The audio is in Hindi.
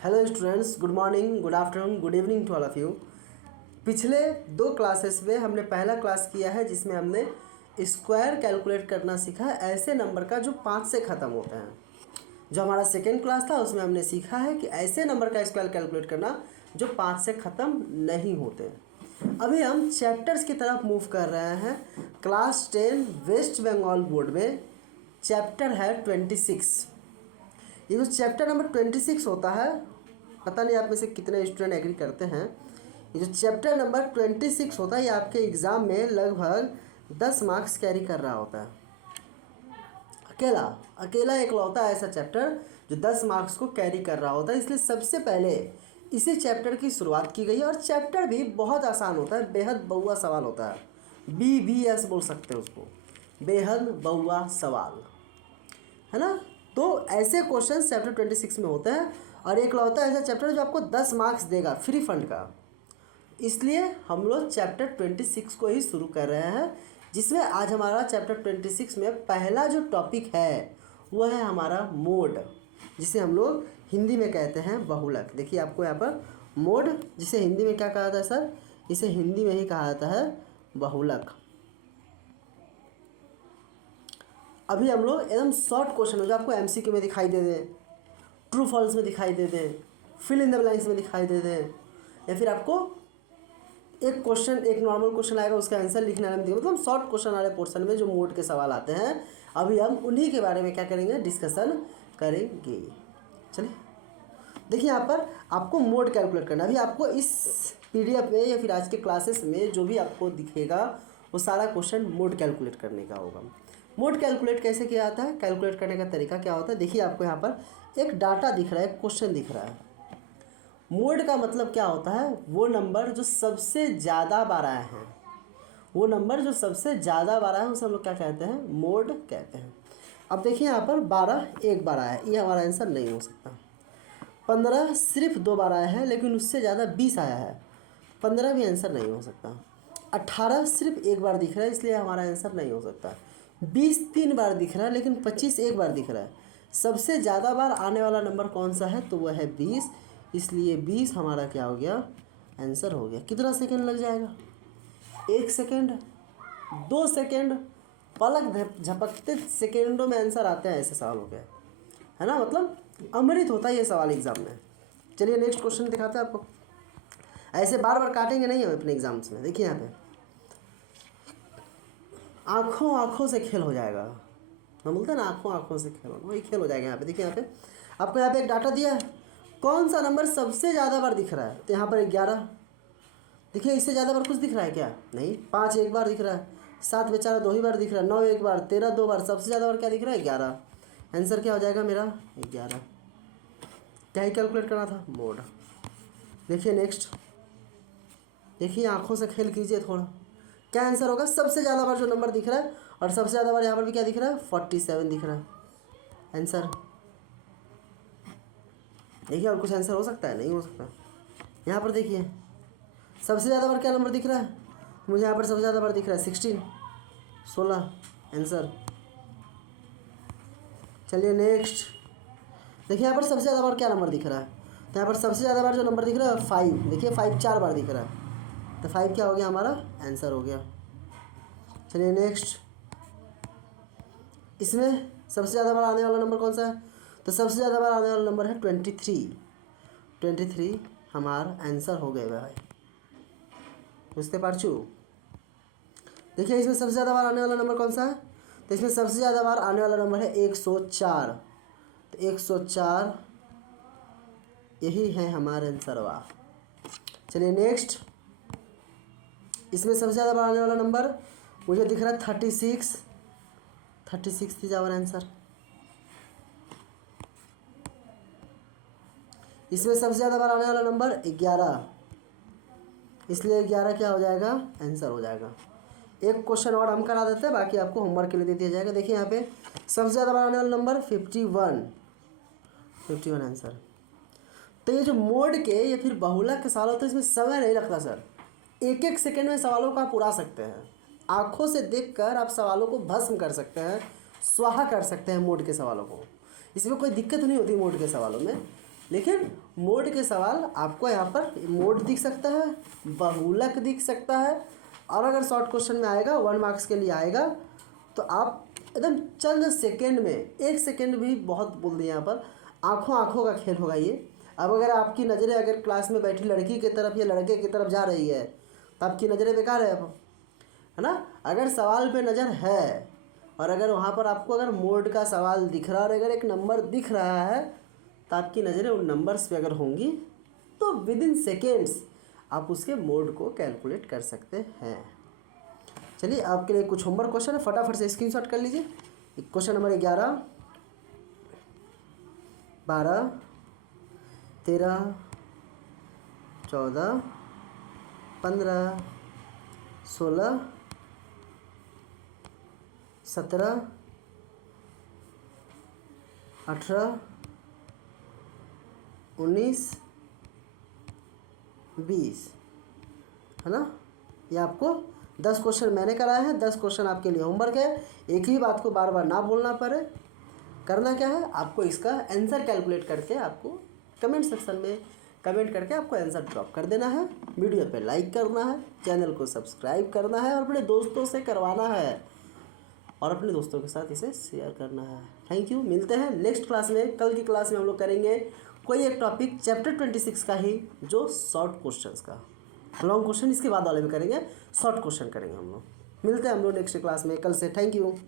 Hello students, good morning, good afternoon, good evening to all of you. पिछले 2 क्लासेस में हमने पहला क्लास किया है जिसमें हमने स्क्वायर कैलकुलेट करना सीखा है ऐसे नंबर का जो 5 से ख़त्म होते हैं। जो हमारा सेकेंड क्लास था उसमें हमने सीखा है कि ऐसे नंबर का स्क्वायर कैलकुलेट करना जो 5 से ख़त्म नहीं होते। अभी हम चैप्टर्स की तरफ मूव कर रहे हैं। क्लास 10 वेस्ट बंगाल बोर्ड में चैप्टर है 26। ये जो चैप्टर नंबर 26 होता है, पता नहीं आप में से कितने स्टूडेंट एग्री करते हैं। ये जो चैप्टर नंबर 26 होता है ये आपके एग्ज़ाम में लगभग 10 मार्क्स कैरी कर रहा होता है। अकेला एकलौता ऐसा चैप्टर जो 10 मार्क्स को कैरी कर रहा होता है, इसलिए सबसे पहले इसी चैप्टर की शुरुआत की गई है। और चैप्टर भी बहुत आसान होता है, बेहद बहुआ सवाल होता है। BBS बोल सकते हैं उसको, बेहद बहुआ सवाल, है ना। तो ऐसे क्वेश्चन चैप्टर 26 में होते हैं और एकलौता ऐसा चैप्टर जो आपको 10 मार्क्स देगा फ्री फंड का। इसलिए हम लोग चैप्टर 26 को ही शुरू कर रहे हैं, जिसमें आज हमारा चैप्टर 26 में पहला जो टॉपिक है वह है हमारा मोड, जिसे हम लोग हिंदी में कहते हैं बहुलक। देखिए आपको यहाँ पर मोड, जिसे हिंदी में क्या कहा जाता है सर, इसे हिंदी में ही कहा जाता है बहुलक। अभी हम लोग एकदम शॉर्ट क्वेश्चन जो आपको MCQ में दिखाई दे दें, ट्रू फॉल्स में दिखाई दे दें, फिल इन द ब्लैंक्स में दिखाई दे दें, या फिर आपको एक क्वेश्चन, एक नॉर्मल क्वेश्चन आएगा उसका आंसर लिखने में दिए, मतलब शॉर्ट क्वेश्चन वाले पोर्शन में जो मोड के सवाल आते हैं, अभी हम उन्हीं के बारे में क्या करेंगे, डिस्कशन करेंगे। चलिए देखिए यहाँ पर आपको मोड कैलकुलेट करना। अभी आपको इस PDF में या फिर आज के क्लासेस में जो भी आपको दिखेगा वो सारा क्वेश्चन मोड कैलकुलेट करने का होगा। मोड कैलकुलेट कैसे किया जाता है, कैलकुलेट करने का तरीका क्या होता है, देखिए आपको यहाँ पर एक डाटा दिख रहा है, एक क्वेश्चन दिख रहा है। मोड का मतलब क्या होता है, वो नंबर जो सबसे ज़्यादा बार आए हैं, वो नंबर जो सबसे ज़्यादा बार आया है उसे हम लोग क्या कहते हैं, मोड कहते हैं। अब देखिए यहाँ पर 12 एक बार आया है, ये हमारा आंसर नहीं हो सकता। 15 सिर्फ 2 बार आया है लेकिन उससे ज़्यादा 20 आया है, 15 भी आंसर नहीं हो सकता। 18 सिर्फ एक बार दिख रहा है, इसलिए हमारा आंसर नहीं हो सकता। 20 3 बार दिख रहा है लेकिन 25 एक बार दिख रहा है। सबसे ज़्यादा बार आने वाला नंबर कौन सा है, तो वह है 20, इसलिए 20 हमारा क्या हो गया, आंसर हो गया। कितना सेकंड लग जाएगा, 1 सेकंड, 2 सेकंड, पलक झपकते सेकेंडों में आंसर आते हैं ऐसे सवाल हो गए, है ना। मतलब अमृत होता है ये सवाल एग्ज़ाम में। चलिए नेक्स्ट क्वेश्चन दिखाते हैं आपको। ऐसे बार बार काटेंगे नहीं हम अपने एग्जाम्स में। देखिए यहाँ पे आँखों आँखों से खेल हो जाएगा, हम बोलते हैं ना आँखों आँखों से खेल, वही खेल हो जाएगा यहाँ पे। देखिए यहाँ पे आपको यहाँ पे एक डाटा दिया है, कौन सा नंबर सबसे ज़्यादा बार दिख रहा है, तो यहाँ पर 11। देखिए इससे ज़्यादा बार कुछ दिख रहा है क्या, नहीं। 5 एक बार दिख रहा है, 7 बेचारा 2 ही बार दिख रहा है, 9 एक बार, 13 2 बार, सबसे ज़्यादा बार क्या दिख रहा है, 11। आंसर क्या हो जाएगा मेरा, 11। क्या ही कैलकुलेट करना था, मोड। देखिए नेक्स्ट, देखिए आँखों से खेल कीजिए थोड़ा, क्या आंसर होगा, सबसे ज़्यादा बार जो नंबर दिख रहा है, और सबसे ज़्यादा बार यहाँ पर भी क्या दिख रहा है, 47 दिख रहा है आंसर। देखिए और कुछ आंसर हो सकता है, नहीं हो सकता। यहाँ पर देखिए सबसे ज़्यादा बार क्या नंबर दिख रहा है, मुझे यहाँ पर सबसे ज़्यादा बार दिख रहा है 16 आंसर। चलिए नेक्स्ट, देखिए यहाँ पर सबसे ज़्यादा बार क्या नंबर दिख रहा है, तो यहाँ पर सबसे ज़्यादा बार जो नंबर दिख रहा है 5। देखिए 5 4 बार दिख रहा है, तो 5 क्या हो गया, हमारा आंसर हो गया। चलिए नेक्स्ट, इसमें सबसे ज़्यादा बार आने वाला नंबर कौन सा है, तो सबसे ज़्यादा बार आने वाला नंबर है 23 हमारा आंसर हो गए भाई, बुझते पारचू। देखिए इसमें सबसे ज़्यादा बार आने वाला नंबर कौन सा है, तो इसमें सबसे ज़्यादा बार आने वाला नंबर है 104, तो 104 यही है हमारा आंसर वाह। चलिए नेक्स्ट, इसमें सबसे ज़्यादा बार आने वाला नंबर मुझे दिख रहा है 36 थी हमारा आंसर। इसमें सबसे ज़्यादा बार आने वाला नंबर 11, इसलिए 11 क्या हो जाएगा, आंसर हो जाएगा। एक क्वेश्चन और हम करा देते हैं, बाकी आपको होमवर्क के लिए दे दिया जाएगा। देखिए यहाँ पे सबसे ज़्यादा बार आने वाला नंबर 51 आंसर। तो ये जो मोड के या फिर बहुलक के सवाल होते हैं इसमें समय नहीं लगता सर, 1 सेकंड में सवालों को आप उड़ा सकते हैं। आँखों से देखकर आप सवालों को भस्म कर सकते हैं, स्वाहा कर सकते हैं मोड के सवालों को। इसमें कोई दिक्कत नहीं होती मोड के सवालों में। लेकिन मोड के सवाल आपको यहाँ पर मोड दिख सकता है, बहुलक दिख सकता है, और अगर शॉर्ट क्वेश्चन में आएगा 1 मार्क्स के लिए आएगा तो आप एकदम चंद सेकेंड में, 1 सेकेंड भी बहुत बोल दिए यहाँ पर, आँखों आँखों का खेल होगा ये। अब अगर आपकी नज़रें अगर क्लास में बैठी लड़की की तरफ या लड़के की तरफ जा रही है तो आपकी नज़रें बेकार है, अब है ना। अगर सवाल पे नज़र है और अगर वहाँ पर आपको अगर मोड का सवाल दिख रहा है और अगर एक नंबर दिख रहा है तो आपकी नज़रें उन नंबर्स पे अगर होंगी तो विद इन सेकेंड्स आप उसके मोड को कैलकुलेट कर सकते हैं। चलिए आपके लिए कुछ होमवर्क क्वेश्चन है, फटाफट से स्क्रीनशॉट कर लीजिए। क्वेश्चन नंबर 11, 12, 13, 14, 15, 16, 17, 18, 19, 20, है ना। ये आपको 10 क्वेश्चन मैंने कराए हैं, 10 क्वेश्चन आपके लिए होमवर्क है। एक ही बात को बार बार ना बोलना पड़े। करना क्या है, आपको इसका आंसर कैलकुलेट करके आपको कमेंट सेक्शन में कमेंट करके आपको आंसर ड्रॉप कर देना है। वीडियो पे लाइक करना है, चैनल को सब्सक्राइब करना है और अपने दोस्तों से करवाना है और अपने दोस्तों के साथ इसे शेयर करना है। Thank you. मिलते हैं नेक्स्ट क्लास में। कल की क्लास में हम लोग करेंगे कोई एक टॉपिक चैप्टर 26 का ही, जो शॉर्ट क्वेश्चंस का। लॉन्ग क्वेश्चन इसके बाद वाले में करेंगे, शॉर्ट क्वेश्चन करेंगे हम लोग। मिलते हैं हम लोग नेक्स्ट क्लास में कल से। Thank you.